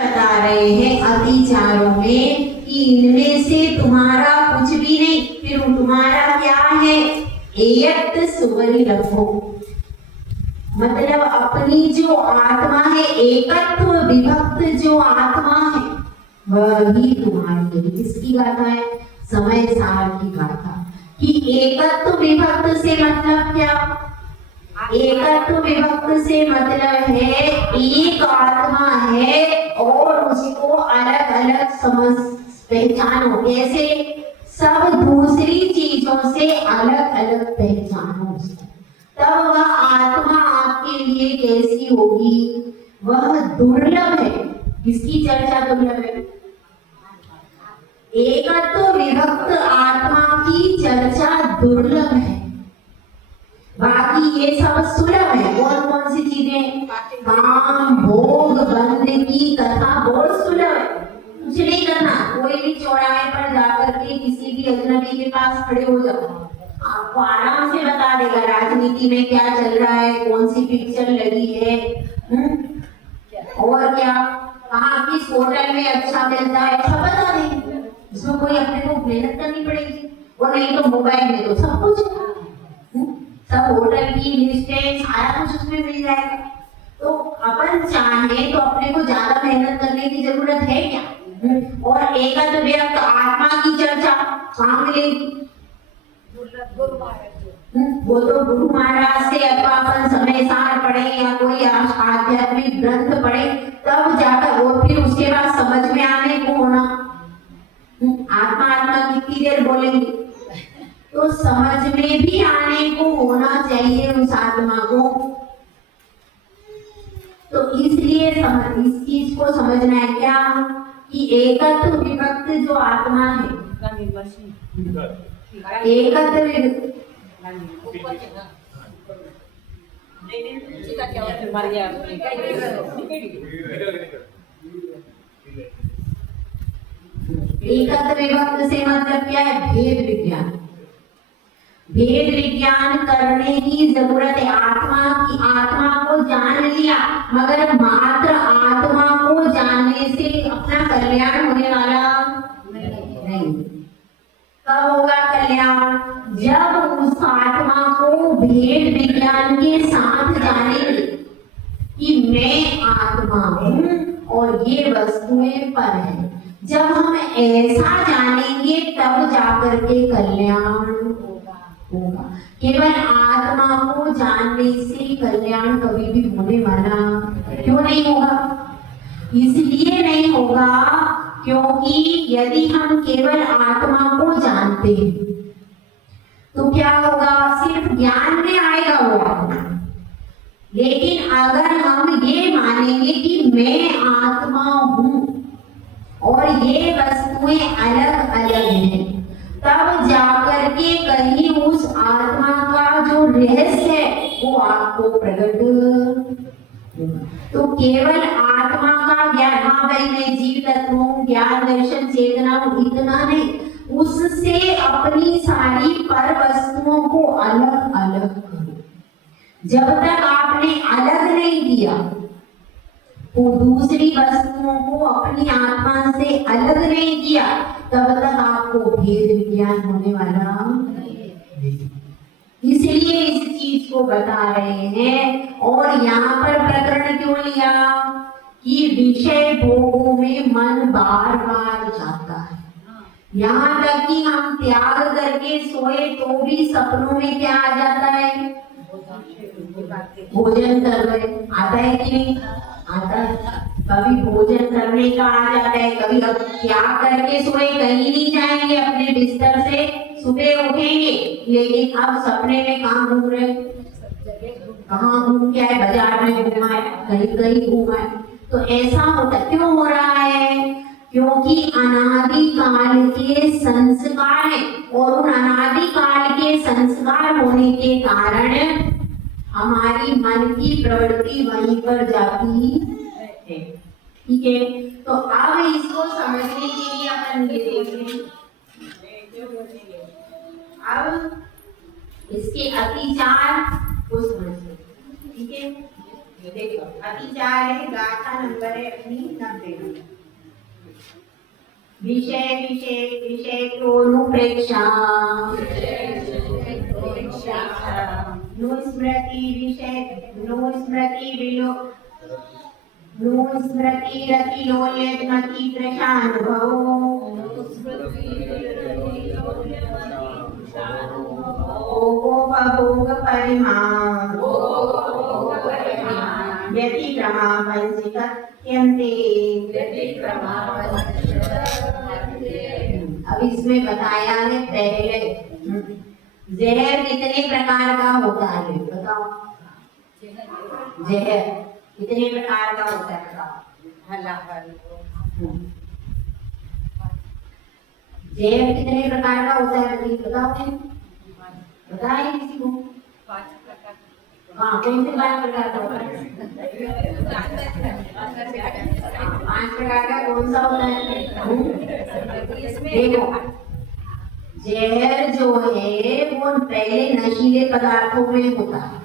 बता रहे हैं अतिचारों में कि इनमें से तुम्हारा कुछ भी नहीं, फिर तुम्हारा क्या है? एयत सुवरी रखो, मतलब अपनी जो आत्मा है, एकत्व विभक्त जो आत्मा है वही तुम्हारी है। किसकी गाथा है? समय सार की गाथा। कि एकत्व विभक्त से मतलब क्या? एकत्व विभक्त से मतलब है एक आत्मा है और उसको अलग अलग समझ पहचानो। कैसे? सब दूसरी चीजों से अलग अलग पहचानो, तब वह आत्मा आपके लिए कैसी होगी? वह दुर्लभ है। किसकी चर्चा दुर्लभ है? एकत्व विभक्त आत्मा की चर्चा दुर्लभ है। बाकी ये सब सुलभ है। कौन कौन सी चीजें? काम भोग बंध की कथा बहुत सुलभ है। कुछ नहीं करना, कोई भी चौराहे पर जाकर के किसी भी अजनबी के पास खड़े हो जाओ, आपको आराम से बता देगा राजनीति में क्या चल रहा है, कौन सी पिक्चर लगी है, और क्या कहाँ किस होटल में अच्छा मिलता है, सब बता देंगे। इसमें कोई अपने को मेहनत करनी पड़ेगी। और नहीं तो मोबाइल में तो सब कुछ, सब होटल की लिस्टें सारा कुछ उसमें मिल जाएगा। तो अपन चाहे तो अपने को ज्यादा मेहनत करने की जरूरत है क्या? और एकत्व व्यक्त आत्मा की चर्चा कहाँ मिलेगी? वो तो गुरु महाराज से अथवा अपन समय सार पढ़े या कोई आध्यात्मिक ग्रंथ पढ़े तब जाकर, और फिर उसके बाद समझ में आने को होना। आत्मा आत्मा कितनी देर बोलेंगे? तो समझ में भी आने को होना चाहिए उस आत्मा को। तो इसलिए इस चीज को समझना है क्या कि एकत्व विभक्त जो आत्मा है, एकत्व विभक्त से मतलब क्या है? भेद विज्ञान। भेद विज्ञान करने की जरूरत है। आत्मा को जान लिया, मगर मात्र आत्मा को जानने से अपना कल्याण होने वाला नहीं। कब होगा कल्याण? जब उस आत्मा को भेद विज्ञान के साथ जानेंगे कि मैं आत्मा हूँ और ये वस्तुएं पर है। जब हम ऐसा जानेंगे तब जाकर के कल्याण होगा। केवल आत्मा को जानने से कल्याण कभी भी होने वाला क्यों नहीं होगा? इसलिए नहीं होगा क्योंकि यदि हम केवल आत्मा को जानते हैं तो क्या होगा? सिर्फ ज्ञान में आएगा वो आत्मा। लेकिन अगर हम ये मानेंगे कि मैं आत्मा हूं और ये वस्तुएं अलग अलग हैं, तब जाकर के कहीं उस आत्मा का जो रहस्य है वो आपको प्रकट होगा। तो केवल आत्मा का ज्ञान, हाँ भाई मैं जीव तत्व हूँ, ज्ञान दर्शन चेतना हूँ, इतना नहीं, उससे अपनी सारी पर वस्तुओं को अलग अलग करो। जब तक आपने अलग नहीं किया तो दूसरी वस्तुओं को अपनी आत्मा से अलग नहीं किया, तब तक आपको भेद विज्ञान होने वाला नहीं। इसलिए इस चीज को बता रहे हैं। और यहाँ पर प्रकरण क्यों लिया कि विषय भोगों में मन बार बार जाता है। यहाँ तक कि हम त्याग करके सोए तो भी सपनों में क्या आ जाता है? भोजन कर रहे, आता है कि नहीं? आता है। कभी भोजन करने का आ जाता है, कभी अब त्याग करके सोए, कहीं नहीं जाएंगे अपने बिस्तर से, सुबह उठेंगे, लेकिन अब सपने में कहाँ घूम रहे? कहाँ घूम के आए? बाजार में घूमा है, कहीं कहीं घूमा है। तो ऐसा होता क्यों हो रहा है? क्योंकि अनादि काल के संस्कार है, और उन अनादि काल के संस्कार होने के कारण हमारी मन की प्रवृत्ति वहीं पर जाती है। ठीक है, तो अब इसको समझने के लिए अपन ये देखें, अब इसके अतिचार को समझते। ठीक है, ये देखो अतिचार है, गाथा नंबर है अपनी 90। विषय विषय विषयकोऽनुप्रेक्षा नुस्मृति विषय नुस्मृति विलो नुस्मृतिरतिलोल्यमति प्रशानुभवो भोगोपभोग परिमाण व्यतिक्रमावंसिकत्यन्ते। अब इसमें बताया है पहले जहर कितने प्रकार का होता है बताओ। जहर कितने प्रकार का होता है बताओ। जहर कितने प्रकार का होता है बताओ। बताइए किसी को। हाँ कौन से 5 प्रकार का होता है? 5 प्रकार का कौन सा होता है? देखो जहर जो है वो पहले नशीले पदार्थों में होता है।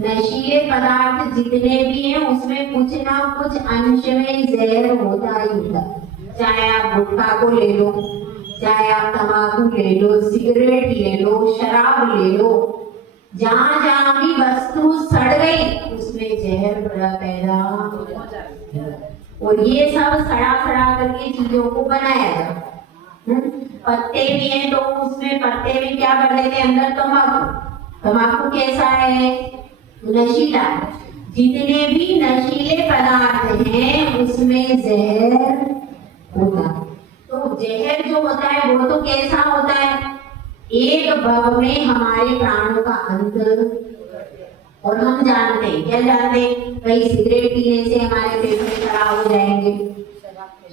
नशीले पदार्थ जितने भी हैं उसमें कुछ ना कुछ अंश में जहर होता ही होता है। चाहे आप गुटखा को ले लो, चाहे आप तंबाकू ले लो, सिगरेट ले लो, शराब ले लो, जहाँ जहाँ भी वस्तु सड़ गई उसमें जहर पैदा हो जाता है। और ये सब सड़ा सड़ा करके चीजों को बनाया जाता है। पत्ते भी हैं तो उसमें पत्ते में क्या कर देते हैं अंदर तंबाकू। तंबाकू कैसा है? नशीला। जितने भी नशीले पदार्थ हैं उसमें जहर होता है। तो जहर जो होता है वो तो कैसा होता है? एक भव में हमारे प्राणों का अंत। और हम जानते हैं क्या जानते हैं? कई सिगरेट पीने से हमारे फेफड़े खराब हो जाएंगे।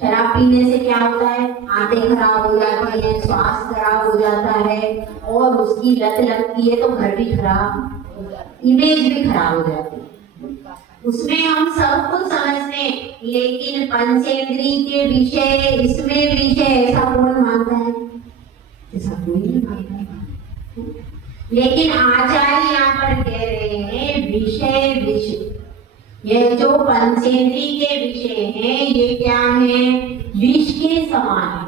शराब पीने से क्या होता है? आंतें खराब हो जाती हैं, स्वास्थ्य खराब हो जाता है, और उसकी लत लगती है तो घर भी खराब, इमेज भी खराब हो जाती है। उसमें हम सब कुछ समझते हैं, लेकिन पंचेंद्रिय के विषय इसमें विषय ऐसा कौन मानता है? ऐसा कोई नहीं मानता। लेकिन आचार्य यहाँ पर कह रहे हैं विषय विषय, ये जो पंचेंद्रिय के विषय हैं ये क्या है? विष के समान है।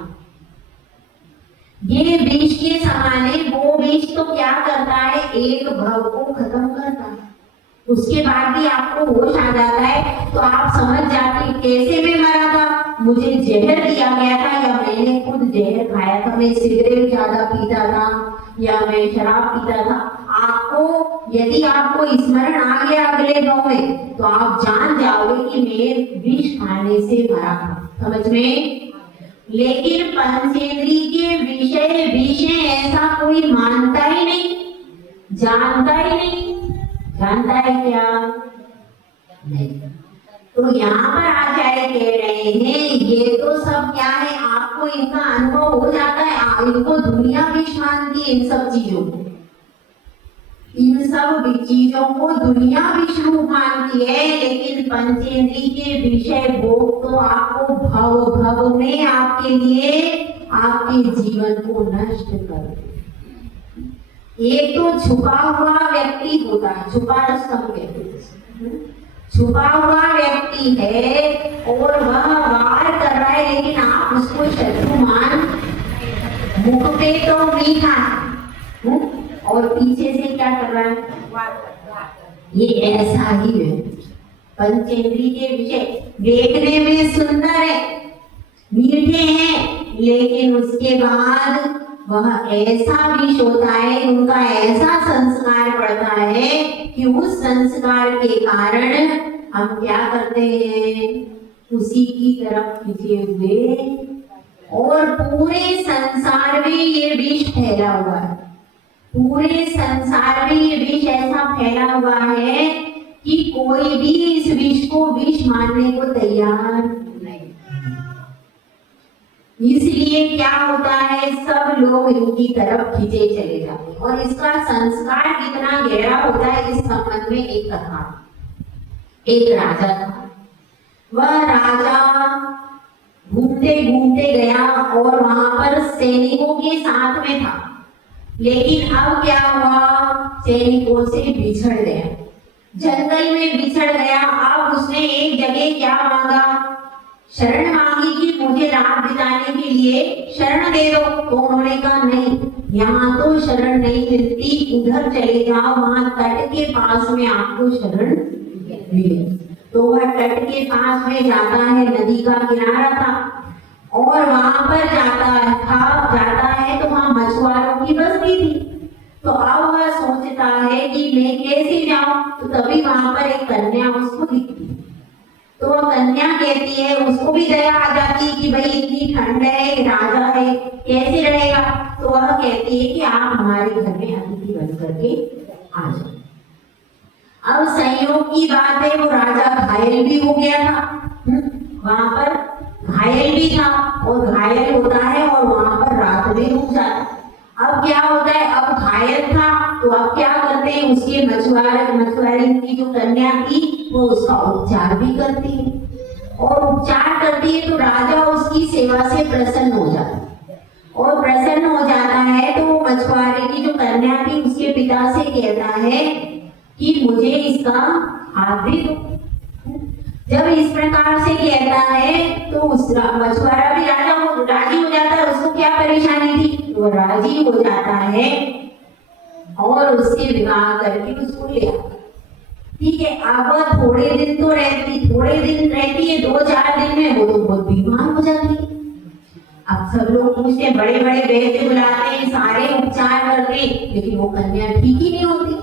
ये विष के समान है। वो विष तो क्या करता है? एक भव को खत्म करता है। उसके बाद भी आपको होश आ जाता है तो आप समझ जाते कैसे मैं मरा था, मुझे जहर दिया गया था या मैंने खुद जहर खाया था, मैं सिगरेट ज्यादा पीता था या मैं शराब पीता था। आपको यदि आपको स्मरण आ गया अगले गांव में तो आप जान जाओगे कि मैं विष खाने से मरा था। समझ में? लेकिन पंचेंद्रिय के विषय ऐसा कोई मानता ही नहीं, जानता ही नहीं। जानता है क्या? नहीं। तो यहाँ पर आचार्य कह रहे हैं ये तो सब क्या है? आपको इनका अनुभव हो जाता है। इनको दुनिया विष मानती है। इन सब चीजों को दुनिया विष रूप मानती है। लेकिन पंचेंद्रिय के विषय भोग तो आपको भव भव में आपके लिए आपके जीवन को नष्ट कर दे। एक तो छुपा हुआ व्यक्ति होता है, छुपा रस्तम कहते हैं। छुपा हुआ व्यक्ति है और वह वार कर रहा है, लेकिन आप उसको शत्रु मान, मुख पे तो मीठा है और पीछे से क्या कर रहा है? ये ऐसा ही है। पंचेंद्रिय के विषय देखने में सुंदर है, मीठे हैं, लेकिन उसके बाद वह ऐसा विष होता है, उनका ऐसा संस्कार पड़ता है कि उस संस्कार के कारण हम क्या करते हैं? उसी की तरफ खींचे हुए, और पूरे संसार में ये विष फैला हुआ है। पूरे संसार में ये विष ऐसा फैला हुआ है कि कोई भी इस विष को विष मानने को तैयार नहीं। इसलिए क्या होता है? सब लोग इनकी तरफ खींचे चले जाते हैं। और इसका संस्कार कितना गहरा होता है इस संबंध में एक कथा। एक राजा था। वह राजा घूमते घूमते गया और वहां पर सैनिकों के साथ में था, लेकिन अब क्या हुआ? सैनिकों से बिछड़ गया, जंगल में बिछड़ गया। अब उसने एक जगह क्या मांगा? शरण मांगी कि मुझे रात बिताने के लिए शरण दे दो। तो उन्होंने कहा नहीं, यहाँ तो शरण नहीं मिलती, उधर चले जाओ, वहां तट के पास में आपको शरण मिलेगी। तो वह तट के पास में जाता है, नदी का किनारा था और वहां पर जाता है तो वहां मछुआरों की बस्ती थी। तो अब वह सोचता है कि मैं कैसे जाऊं, तो तभी वहां पर एक कन्या उसको दिखती है। तो वह कन्या कहती है, उसको भी दया आ जाती है कि भाई इतनी ठंड है, राजा है, कैसे रहेगा। तो वह कहती है कि आप हमारे घर में अतिथि बन करके आ जाओ। अब संयोग की बात है, वो राजा घायल भी हो गया था, वहां पर घायल भी था, और घायल होता है और वहां पर रात में रुक जाता। अब क्या होता है, अब घायल था तो अब क्या करते हैं, उसके मछुआरे की जो कन्या थी वो उसका उपचार भी करती है, और उपचार करती है तो राजा उसकी सेवा से प्रसन्न हो जाता है। और प्रसन्न हो जाता है तो वो मछुआरे की जो कन्या थी उसके पिता से कहता है कि मुझे इसका हाथ दे दो। जब इस प्रकार से कहता है तो उस मछुआरा भी राजी हो जाता है, उसको क्या परेशानी थी, वो राजी हो जाता है और उससे विवाह करके उसको ले आता। ठीक है, अब थोड़े दिन रहती है, 2-4 दिन में वो तो बहुत बीमार हो जाती है। अब सब लोग पूछते, बड़े बड़े वैद्य बुलाते हैं, सारे उपचार करते हैं, लेकिन वो कन्या ठीक ही नहीं होती।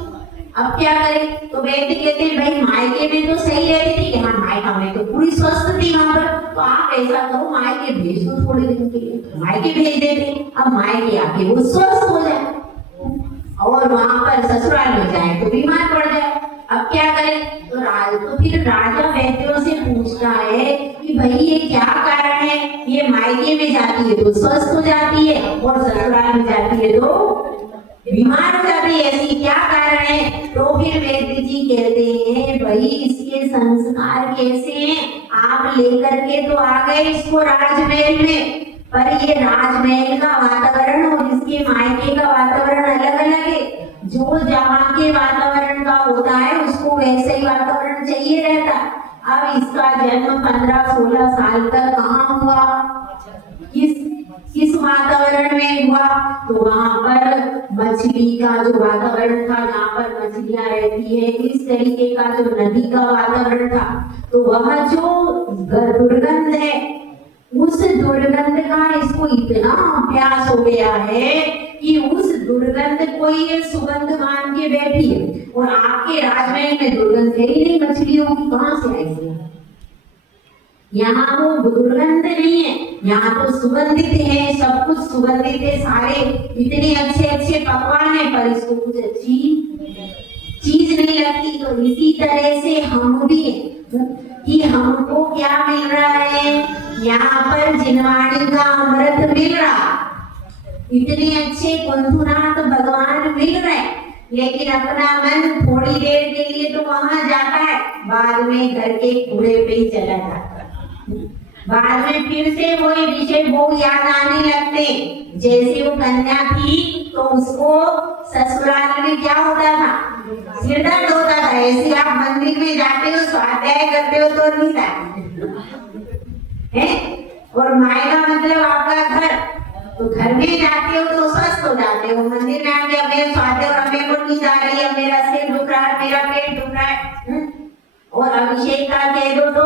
अब क्या करें, तो वैद्य कहते हैं भाई मायके में तो सही रहती थी, हाँ मायका में तो पूरी स्वस्थ थी वहां पर, तो आप ऐसा करो मायके भेज दो थोड़े दिन के लिए। मायके भेज देते, अब मायके आके वो स्वस्थ हो जाए और वहां पर ससुराल में जाए तो बीमार पड़ जाए। अब क्या करें, तो फिर राजा वैद्यों से पूछता है कि भाई ये क्या कारण है, ये मायके में जाती है तो स्वस्थ हो जाती है और ससुराल में जाती है तो बीमार हो जाती है, ऐसी क्या कारण है। तो फिर वैद्य जी कहते हैं भाई इसके संस्कार कैसे हैं, आप लेकर के तो आ गए इसको राजमहल में, पर ये राजमहल का वातावरण और इसके मायके का वातावरण अलग अलग है। जो जहाँ के वातावरण का होता है उसको वैसे ही वातावरण चाहिए रहता। अब इसका जन्म 15-16 साल तक कहाँ हुआ, किस वातावरण में हुआ, तो वहां पर मछली का जो वातावरण था, जहाँ पर मछलियां रहती है, इस तरीके का जो नदी का वातावरण था, तो वह जो दुर्गंध है, उस दुर्गंध का इसको इतना अभ्यास हो गया है कि उस दुर्गंध को ये सुगंध मान के बैठी है। और आपके राजमहल में दुर्गंध है ही नहीं, मछलियों की कहां से आएगी, यहाँ वो दुर्गंध नहीं है, यहाँ तो सुगंधित है, सब कुछ सुगंधित है, सारे इतने अच्छे अच्छे पकवान है, पर इसको कुछ अच्छी चीज नहीं लगती। तो इसी तरह से हम भी कि हमको क्या मिल रहा है, यहाँ पर जिनवाणी का अमृत मिल रहा, इतने अच्छे कुंथुनाथ भगवान मिल रहे, लेकिन अपना मन थोड़ी देर के लिए तो वहां जाता है, बाद में घर के कूड़े पे ही चला जाता है। बाद में फिर से वही विषय वो याद आने लगते। जैसे वो कन्या थी तो उसको ससुराल में क्या होता था, सिर दर्द होता था, ऐसे आप मंदिर में जाते हो, स्वाध्याय करते हो तो नहीं है, और मायका मतलब आपका घर, तो घर में जाते हो तो स्वस्थ हो जाते हो, मंदिर में आके अपने स्वाध्याय और अपने को नहीं जा रही है, मेरा सिर दुख रहा है, मेरा पेट दुख रहा है, और अभिषेक का कह दो तो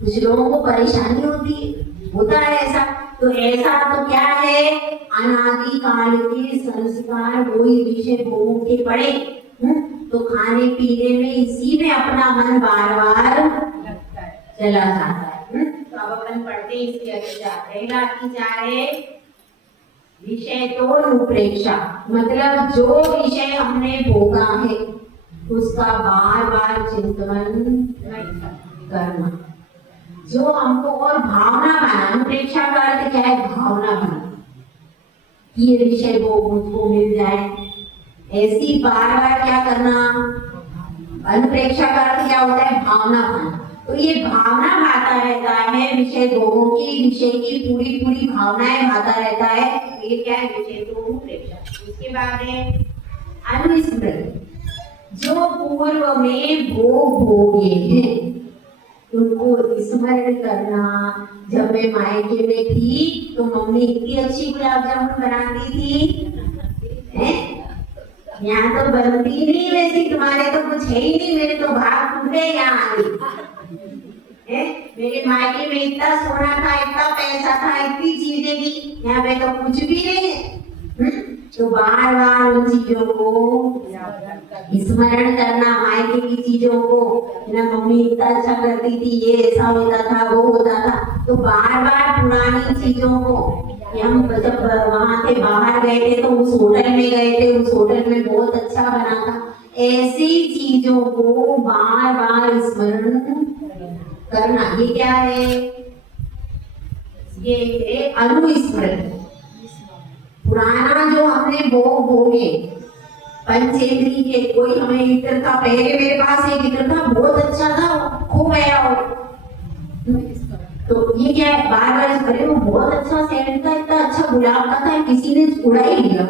कुछ लोगों को परेशानी होती है, होता है ऐसा। तो ऐसा तो क्या है, अनादि काल के संस्कार वही विषय भोगों के पड़े, तो खाने पीने में इसी में अपना मन बार बार चला जाता है। तो अब अपन पढ़ते इसके आगे जाते हैं, विषय तो रूपरेखा, मतलब जो विषय हमने भोगा है उसका बार बार चिंतन करना, जो हमको, और भावना बना, अनुप्रेक्षा का अर्थ क्या है, भावना बना, ये विषय वो मुझको मिल जाए, ऐसी बार बार क्या करना। अनुप्रेक्षा का अर्थ क्या होता है, भावना बना। तो ये भावना भाता रहता है, विषय भोगों की, विषय की पूरी पूरी भावनाएं भाता रहता है, ये क्या है, विषय तो अनुप्रेक्षा। उसके बाद है अनुस्मृति, जो पूर्व में भोग भोगे हैं उनको स्मरण करना, जब मैं मायके में थी तो मम्मी इतनी अच्छी गुलाब जामुन बनाती थी, हैं? यहाँ तो बनती नहीं वैसी, तुम्हारे तो कुछ है ही नहीं, मेरे तो भाग टूटे यहाँ आगे। मेरे मायके में इतना सोना था, इतना पैसा था, इतनी चीजें थी, यहाँ पे तो कुछ भी नहीं है। तो बार बार उन चीजों को स्मरण करना, मायके की चीजों को, ना मम्मी इतना अच्छा करती थी, ये ऐसा होता था, वो होता था, तो बार बार पुरानी चीजों को, हम जब वहां से बाहर गए थे तो उस होटल में गए थे, उस होटल में बहुत अच्छा बना था, ऐसी चीजों को बार बार स्मरण करना। ये क्या है? ये है अनुस्मरण। पुराना जो हमने भोग भोगे पंचेंद्री के, कोई हमें इत्र था, पहले मेरे पास एक इत्र था, बहुत अच्छा था, खो गया हो, तो ये क्या है? बार बार अरे वो बहुत अच्छा सेंट था, इतना अच्छा गुलाब का था, किसी ने उड़ा ही लिया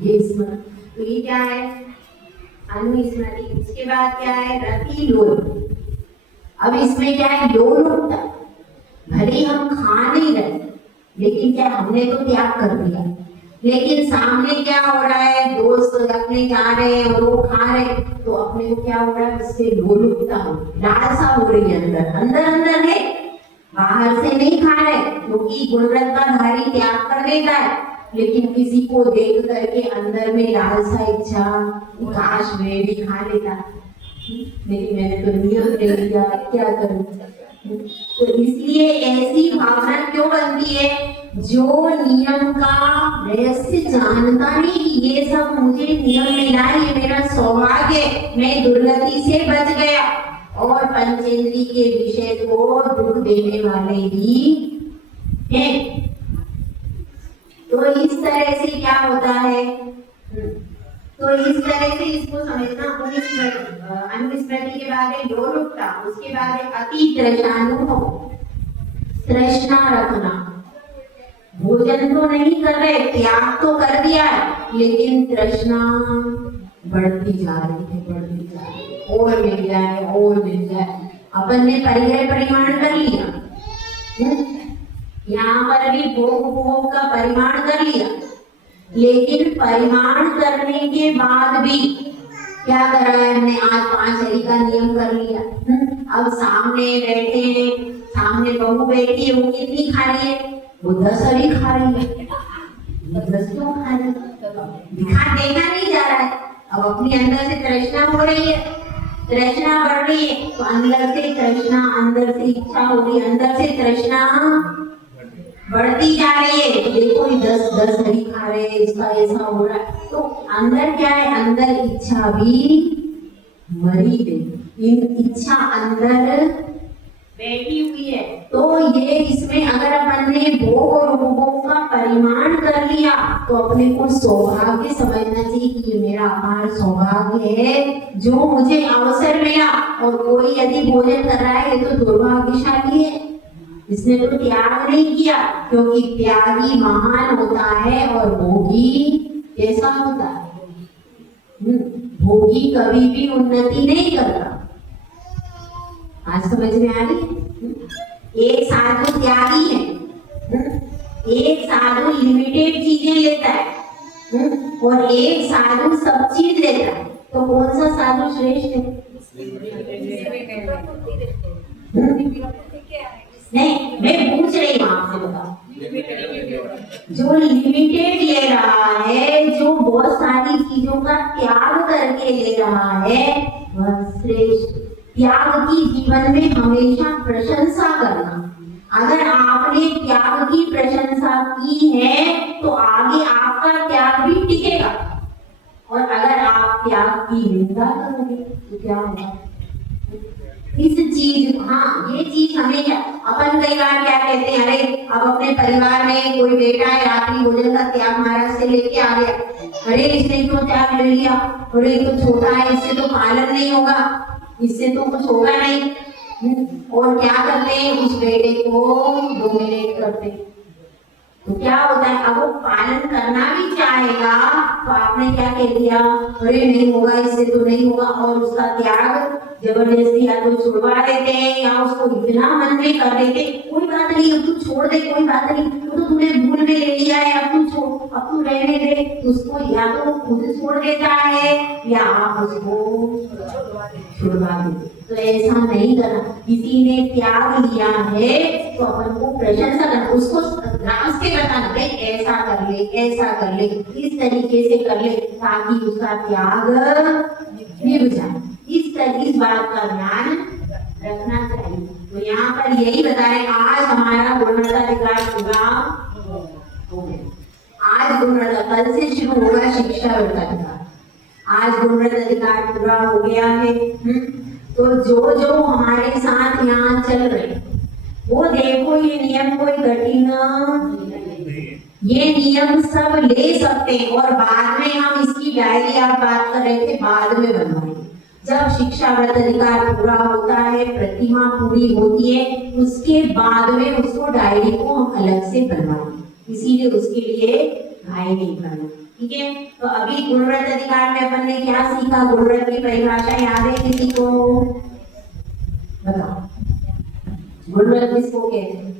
ये स्मरण। तो ये क्या है? अनुस्मृति। उसके बाद क्या है? रति लोल। अब इसमें क्या है? लोल होता है, भले हम खा नहीं रहे लेकिन क्या हमने तो त्याग कर दिया, लेकिन सामने क्या हो रहा है? दोस्त रखने जा रहे हैं और वो खा रहे, तो अपने को क्या हो रहा है? उससे लोल उठता हो, लालसा हो रही है, अंदर अंदर अंदर है, बाहर से नहीं खा रहे, क्योंकि गुणवत्ता का धारी त्याग कर देता है, लेकिन किसी को देख करके अंदर में लालसा, इच्छा, काश मैं भी खा लेता, लेकिन मैंने तो नियम ले लिया, क्या करूं? तो इसलिए ऐसी भावना क्यों बनती है? जो नियम का रहस्य जानता नहीं कि ये सब मुझे नियम मिला, ये मेरा सौभाग्य, मैं दुर्गति से बच गया, और पंचेंद्री के विषय को दुख देने वाले ही हैं। तो इस तरह से क्या होता है? तो इस तरह से इसको समझना। अनुस्मृति के बाद है लोलुपता, उसके बाद है अति तृष्णानुभव, तृष्णा रखना। भोजन तो नहीं कर रहे, त्याग तो कर दिया है, लेकिन तृष्णा बढ़ती जा रही है, बढ़ती जा रही है, और मिल जाए, और मिल जाए। अपन ने परिग्रह परिमाण कर लिया, यहाँ पर भी भोग भोग का परिमाण कर लिया, लेकिन परिमाण करने के बाद भी क्या कर रहा है? हमने आज 5 हरी का नियम कर लिया। अब सामने बैठे हैं, सामने बहू बैठी है, वो कितनी खा रही है? वो 10 हरी खा रही है। 10 क्यों खा रही है? देखा नहीं जा रहा है। अब अपनी अंदर से तृष्णा हो रही है, तृष्णा बढ़ रही है, तो अंदर से तृष्णा, अंदर से इच्छा हो रही है, अंदर से तृष्णा बढ़ती जा रही है। तो देखो ये 10 हरी खा रहे हैं, इसका ऐसा हो रहा है, तो अंदर क्या है? अंदर इच्छा भी मरी गई, इन इच्छा अंदर बैठी हुई है। तो ये इसमें अगर अपन ने भोग और उपभोग का परिमाण कर लिया, तो अपने को सौभाग्य समझना चाहिए कि ये मेरा अपार सौभाग्य है जो मुझे अवसर मिला। और कोई यदि भोजन कर रहा है तो दुर्भाग्यशाली है, इसने तो त्याग नहीं किया, क्योंकि त्यागी महान होता है और भोगी कैसा होता है? भोगी कभी भी उन्नति नहीं करता। आज समझ में आ रही? एक साधु त्यागी है, एक साधु लिमिटेड चीजें लेता है, और एक साधु सब चीज लेता है। तो कौन सा साधु श्रेष्ठ है? नहीं, मैं पूछ रही हूँ आपसे, बताओ। जो लिमिटेड ले रहा है, जो बहुत सारी चीजों का त्याग करके ले रहा है, वह श्रेष्ठ। त्याग की जीवन में हमेशा प्रशंसा करना। अगर आपने त्याग की प्रशंसा की है तो आगे आपका त्याग भी टिकेगा, और अगर आप त्याग की निंदा करोगे तो क्या होगा? इस चीज, हाँ, ये चीज हमेशा अपन कई बार क्या कहते हैं, अरे अब अपने परिवार में कोई बेटा है, रात्रि भोजन का त्याग महाराज से लेके आ गया, अरे इसने क्यों त्याग ले लिया, अरे तो छोटा है, इससे तो पालन नहीं होगा, इससे तो कुछ होगा नहीं। और क्या करते हैं? उस बेटे को डोमिनेट करते, तो क्या होता है, अब वो पालन करना भी चाहेगा तो आपने क्या कह दिया, अरे नहीं होगा, इससे तो नहीं होगा, और उसका त्याग जबरदस्ती या तो छुड़वा देते हैं या उसको इतना मन में कर देते, कोई बात नहीं अब तू छोड़ दे, कोई बात नहीं, वो तो तूने भूल में ले लिया है, अब तू छोड़, अब तू रहने दे, उसको या तो खुद छोड़ देता है या आप उसको छुड़वा देते। तो ऐसा नहीं करना, किसी ने त्याग लिया है तो अपन को प्रशंसा करना, उसको रास के बताना, भाई ऐसा कर ले, ऐसा कर ले, इस तरीके से कर ले ताकि उसका त्याग निभ जाए। इस बात का ध्यान रखना चाहिए। तो यहाँ पर यही बता रहे, आज हमारा गुणवत्ताधिकार पूरा हो गया। आज गुणवत्ता, कल से शुरू होगा शिक्षा वृत्ताधिकार। आज गुणवत्ताधिकार पूरा हो गया है। तो जो जो हमारे साथ यहाँ चल रहे, वो देखो ये नियम कोई कठिन, ये नियम सब ले सकते हैं और बाद में हम इसकी डायरी, आप बात कर रहे थे, बाद में बनवाएंगे। जब शिक्षा वृत्ताधिकार पूरा होता है, प्रतिमा पूरी होती है, उसके बाद में उसको डायरी को हम अलग से बनवाएंगे, इसीलिए उसके लिए घाई नहीं करना। ठीक है, तो अभी गुणवत्ता अधिकार में अपन ने क्या सीखा, गुणवत्ता की परिभाषा याद है किसी को? बताओ, गुणवत्ता किसको कहते हैं?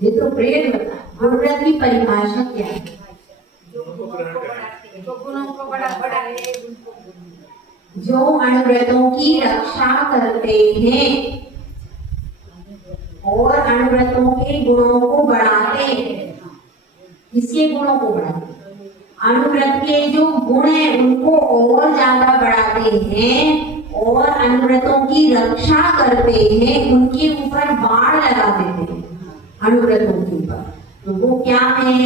ये तो प्रेम बता, गुणवत्ता की परिभाषा क्या है? जो अनुव्रतों की रक्षा करते हैं और अनुव्रतों के गुणों को बढ़ाते हैं। किसके गुणों को बढ़ाते हैं? अनुव्रत के जो गुण हैं उनको और ज्यादा बढ़ाते हैं और अनुव्रतों की रक्षा करते हैं, उनके ऊपर बाढ़ लगा देते हैं अनुव्रतों के ऊपर। तो वो क्या है?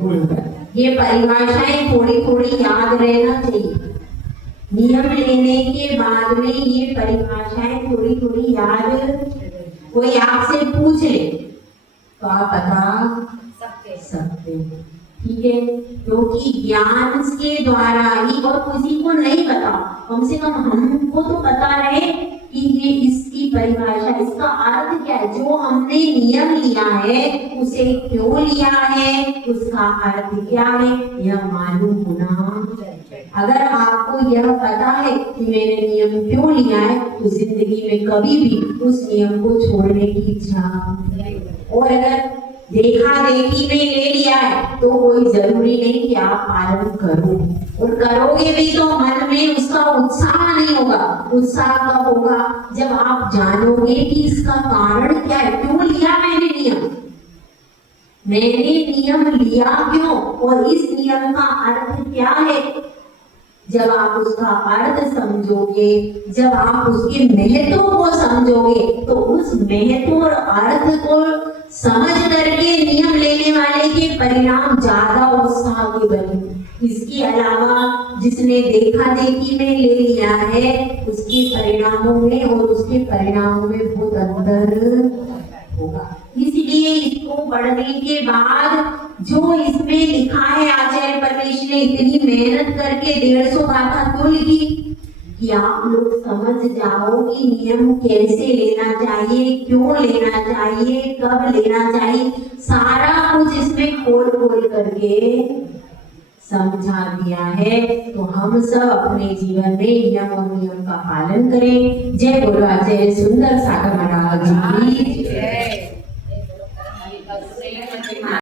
गुणव्रत। ये परिभाषाएं थोड़ी थोड़ी याद रहना चाहिए। नियम लेने के बाद में ये परिभाषाएं थोड़ी थोड़ी याद, कोई आपसे पूछ ले तो आप बता सकते हैं। ठीक है, क्योंकि ज्ञान के द्वारा ही, और किसी को नहीं पता, कम से कम हमको तो पता रहे कि ये इसकी परिभाषा, इसका अर्थ क्या है। जो हमने नियम लिया है उसे क्यों लिया है, उसका अर्थ क्या है, यह मालूम होना। अगर आपको यह पता है कि मैंने नियम क्यों लिया है, तो जिंदगी में कभी भी उस नियम को छोड़ने की इच्छा नहीं। और अगर देखा देखी में ले लिया है तो कोई जरूरी नहीं कि आप पालन करो, और करोगे भी तो मन में उसका उत्साह नहीं होगा। उत्साह कब होगा? जब आप जानोगे कि इसका कारण क्या है, क्यों लिया मैंने नियम, मैंने नियम लिया क्यों, और इस नियम का अर्थ क्या है। जब आप उसका अर्थ समझोगे, जब आप उसके महत्व को समझोगे, तो उस महत्व और अर्थ को समझ करके नियम लेने वाले के परिणाम ज्यादा उत्साह के बने। इसके अलावा जिसने देखा देखी में ले लिया है, उसके परिणामों में और उसके परिणामों में बहुत अंतर होगा। इसलिए इसको पढ़ने के बाद जो इसमें लिखा है, आचार्य परमेश ने इतनी मेहनत करके 150 गाथा क्यों लिखी, कि आप लोग समझ जाओ कि नियम कैसे लेना चाहिए, क्यों लेना चाहिए, कब लेना चाहिए, सारा कुछ इसमें खोल खोल करके समझा दिया है। तो हम सब अपने जीवन में नियम और नियम का पालन करें। जय गुरु आचार्य सुंदर सागर महाराज की।